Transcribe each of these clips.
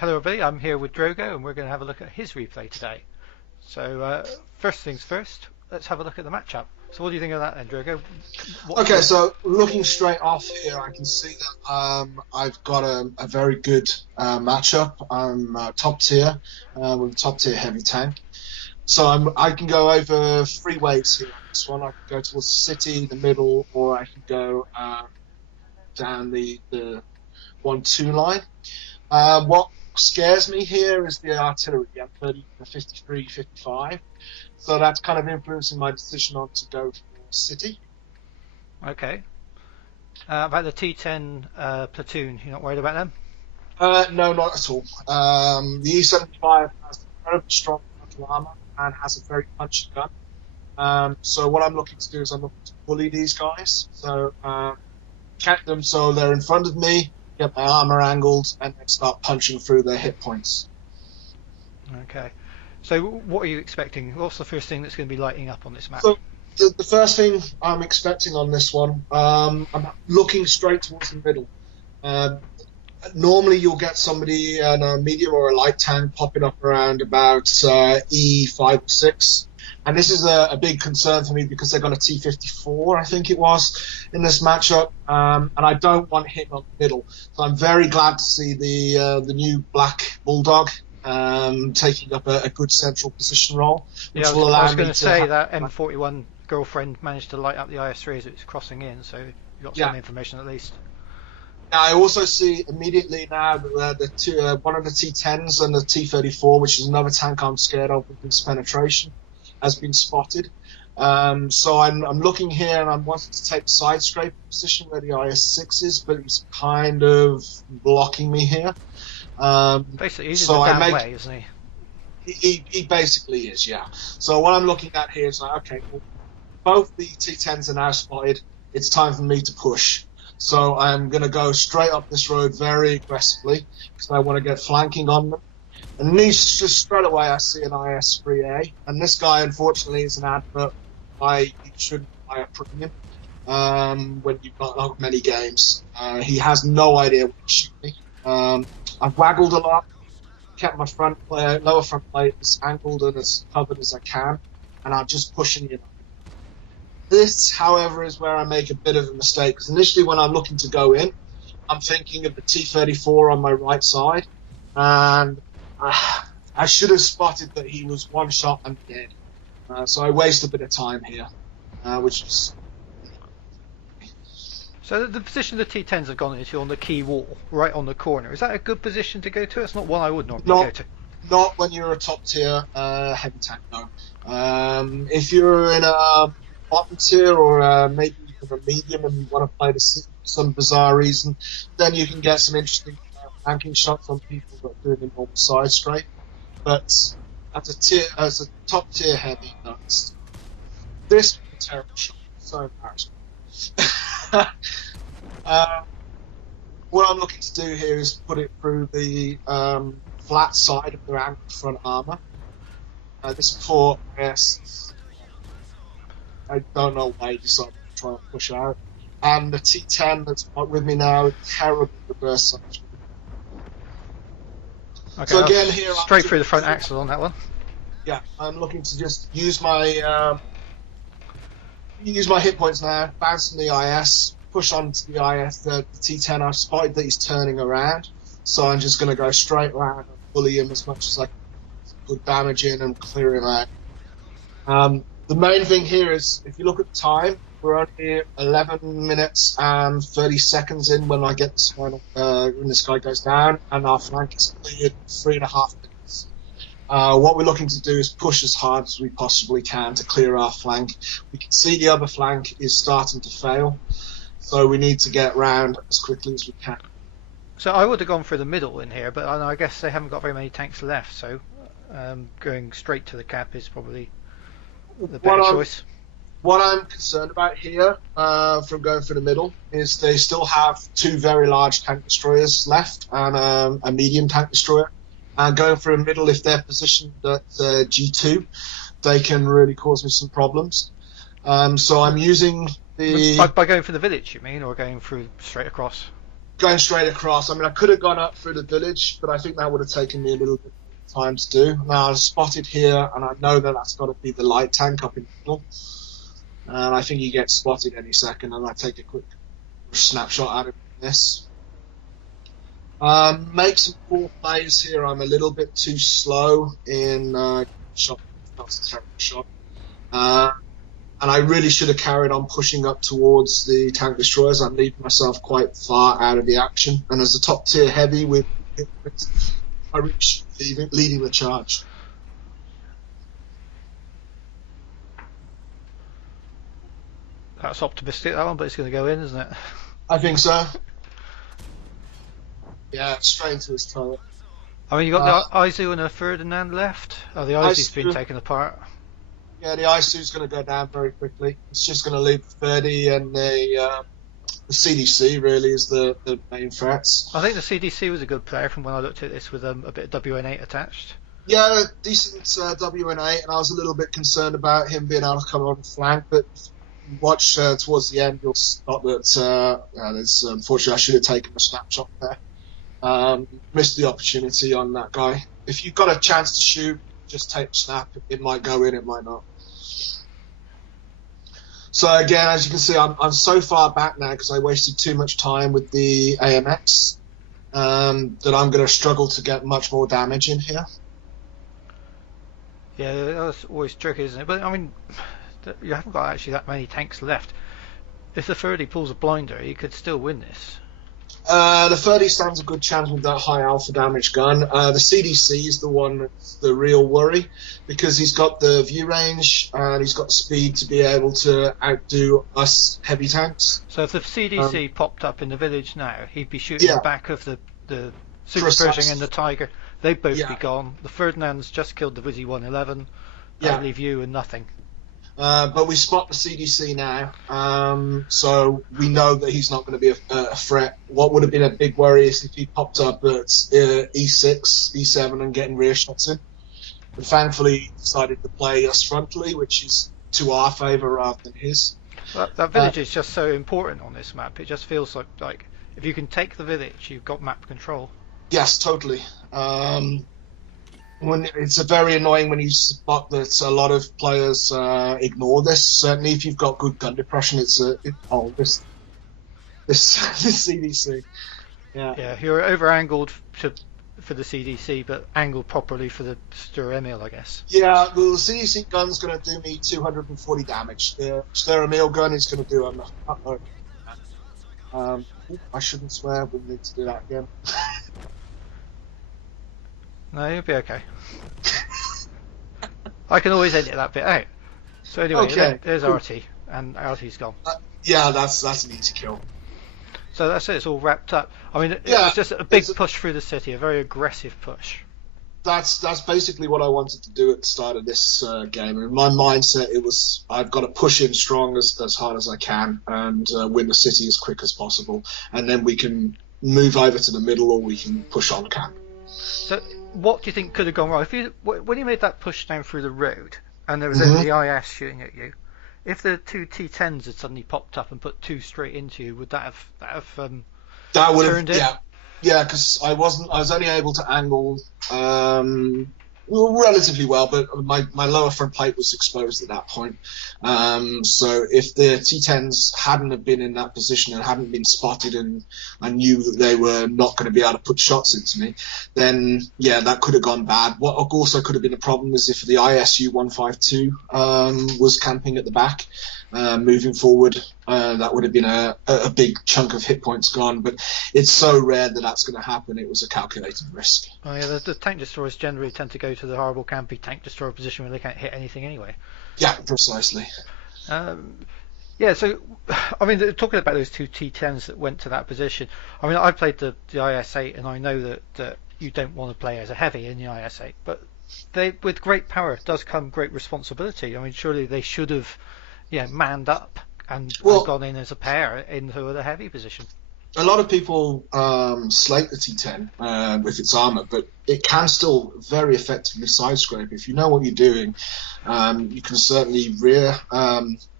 Hello everybody, I'm here with Drogo and we're going to have a look at his replay today. So first things first, let's have a look at the matchup. So what do you think of that then, Drogo? Okay, so looking straight off here, I can see that I've got a very good matchup. I'm top tier with a top tier heavy tank. So I can go over three ways here on this one. I can go towards the city, the middle, or I can go down the 1-2 line. What scares me here is the artillery, the M30, the 53, 55. So that's kind of influencing my decision on to go for city. Okay. About the T10 platoon, you're not worried about them? No, not at all. The E75 has incredibly strong frontal armor and has a very punchy gun. So what I'm looking to do is I'm looking to bully these guys. So check them so they're in front of me, get my armor angled, and then start punching through their hit points. Okay. So what are you expecting? What's the first thing that's going to be lighting up on this map? So the first thing I'm expecting on this one, I'm looking straight towards the middle. Normally you'll get somebody in a medium or a light tank popping up around about E5 or 6. And this is a big concern for me because they've got a T54, I think it was, in this matchup. And I don't want him on the middle. So I'm very glad to see the new Black Bulldog taking up a good central position role. Which Yeah, will I allow was me going to to say that M41 girlfriend managed to light up the IS-3 as it was crossing in, so you got some information at least. Now, I also see immediately now that one of the T10s and the T34, which is another tank I'm scared of with this penetration, has been spotted. So I'm looking here and I'm wanting to take the side scrape position where the IS-6 is, but he's kind of blocking me here. Basically, he's in the down way, isn't he? He basically is, yeah. So what I'm looking at here is like, okay, well, both the T10s are now spotted. It's time for me to push. So I'm going to go straight up this road very aggressively because I want to get flanking on them. And these, just straight away, I see an IS-3A. And this guy, unfortunately, is an advert. You shouldn't buy a premium when you've got not many games. He has no idea what to shoot me. I've waggled a lot, kept my lower front plate as angled and as covered as I can, and I'm just pushing it. This, however, is where I make a bit of a mistake, because initially when I'm looking to go in, I'm thinking of the T-34 on my right side, and I should have spotted that he was one shot and dead. So I waste a bit of time here, which is... So the position the T10s have gone into on the key wall, right on the corner, is that a good position to go to? It's not one I would normally go to. Not when you're a top tier heavy tank, no. If you're in a bottom tier or maybe even a medium and you want to play this for some bizarre reason, then you can get some interesting flanking shots on people that are doing a normal side scrape. But as a top tier heavy, no, this is a terrible shot. So embarrassing. What I'm looking to do here is put it through the flat side of their angled front armor. This poor S, I don't know why he decided to try and push out. And the T10 that's with me now, terrible reverse side. Okay, so again here, straight through the front axle on that one. Yeah, I'm looking to just use my hit points now, bounce from the IS, push on to the IS, the T10. I've spotted that he's turning around, so I'm just going to go straight around and bully him as much as I can, put damage in and clear him out. The main thing here is, if you look at the time, we're only 11 minutes and 30 seconds in when I get this final, when this guy goes down, and our flank is cleared 3.5 minutes. What we're looking to do is push as hard as we possibly can to clear our flank. We can see the other flank is starting to fail, so we need to get round as quickly as we can. So I would have gone for the middle in here, but I guess they haven't got very many tanks left, so going straight to the cap is probably the better choice. What I'm concerned about here, from going for the middle, is they still have 2 very large tank destroyers left and a medium tank destroyer. And going for a middle, if they're positioned at G2, they can really cause me some problems. So I'm using the... By going for the village, you mean, or going through straight across? going straight across. I mean, I could have gone up through the village, but I think that would have taken me a little bit of time to do. Now, I'm spotted here, and I know that that's got to be the light tank up in the middle. And I think he gets spotted any second, and I take a quick snapshot out of this. Make some poor plays here. I'm a little bit too slow in shot. That's a terrible shot. And I really should have carried on pushing up towards the tank destroyers. I'm leaving myself quite far out of the action. And as a top tier heavy with I reach leading the charge. That's optimistic, that one, but it's going to go in, isn't it? I think so. Yeah, straight into his turret. I mean, you got the Izu and a Ferdinand left. Oh, the Izu's been taken apart. Yeah, the Isu's going to go down very quickly. It's just going to leave 30 and the CDC really is the main threats. I think the CDC was a good player from when I looked at this with a bit of WN8 attached. Yeah, decent WN8, and I was a little bit concerned about him being able to come on the flank, but watch towards the end, you'll spot that unfortunately I should have taken a snapshot there. Missed the opportunity on that guy. If you've got a chance to shoot, just take a snap. It might go in, it might not. So again, as you can see, I'm so far back now because I wasted too much time with the AMX that I'm going to struggle to get much more damage in here. Yeah, that's always tricky, isn't it? But I mean, you haven't got actually that many tanks left. If the 30 pulls a blinder, he could still win this. The 30 stands a good chance with that high alpha damage gun. The CDC is the one that's the real worry because he's got the view range and he's got the speed to be able to outdo us heavy tanks. So if the CDC popped up in the village now, he'd be shooting the back of the Super Pershing and the Tiger. They'd both be gone. The Ferdinand's just killed the Vizzy 111. That'd leave you and nothing. But we spot the CDC now, so we know that he's not going to be a threat. What would have been a big worry is if he popped up at E6, E7 and getting rear shots in. But thankfully, he decided to play us frontally, which is to our favour rather than his. That village is just so important on this map. It just feels like if you can take the village, you've got map control. Yes, totally. It's very annoying when you spot that a lot of players ignore this. Certainly, if you've got good gun depression, this CDC. Yeah, you're over angled for the CDC, but angled properly for the Stur Emil, I guess. Yeah, the CDC gun's going to do me 240 damage. The Stur Emil gun is going to do I shouldn't swear. We need to do that again. No, you'll be okay. I can always edit that bit out. So anyway, there's cool. RT, and RT's gone. Yeah, that's an easy kill. So that's it, it's all wrapped up. I mean, it was just a big push through the city, a very aggressive push. That's basically what I wanted to do at the start of this game. In my mindset, it was I've got to push in strong as hard as I can and win the city as quick as possible, and then we can move over to the middle or we can push on camp. So what do you think could have gone wrong? When you made that push down through the road and there was only the IS shooting at you, if the two T10s had suddenly popped up and put two straight into you, would that have turned it? Yeah, because I was only able to angle relatively well, but my lower front plate was exposed at that point. So if the T10s hadn't have been in that position and hadn't been spotted and I knew that they were not going to be able to put shots into me, then that could have gone bad. What also could have been a problem is if the ISU 152 was camping at the back, moving forward, that would have been a big chunk of hit points gone. But it's so rare that that's going to happen. It was a calculated risk. Oh yeah, the tank destroyers generally tend to go to the horrible campy tank destroyer position where they can't hit anything anyway. Yeah, precisely. So I mean, talking about those two T10s that went to that position, I mean, I played the IS-8 and I know that you don't want to play as a heavy in the IS-8, but with great power does come great responsibility. I mean, surely they should have manned up and gone in as a pair into the heavy position. A lot of people slate the T10 with its armor, but it can still very effectively side scrape. If you know what you're doing, you can certainly rear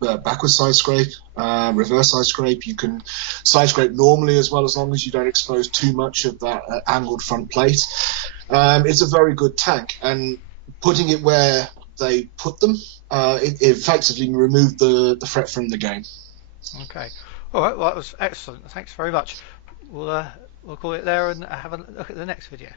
backward side scrape, reverse side scrape. You can side scrape normally as well, as long as you don't expose too much of that angled front plate. It's a very good tank, and putting it where they put them, it effectively removed the threat from the game. Okay. All right. Well, that was excellent. Thanks very much. We'll call it there and have a look at the next video.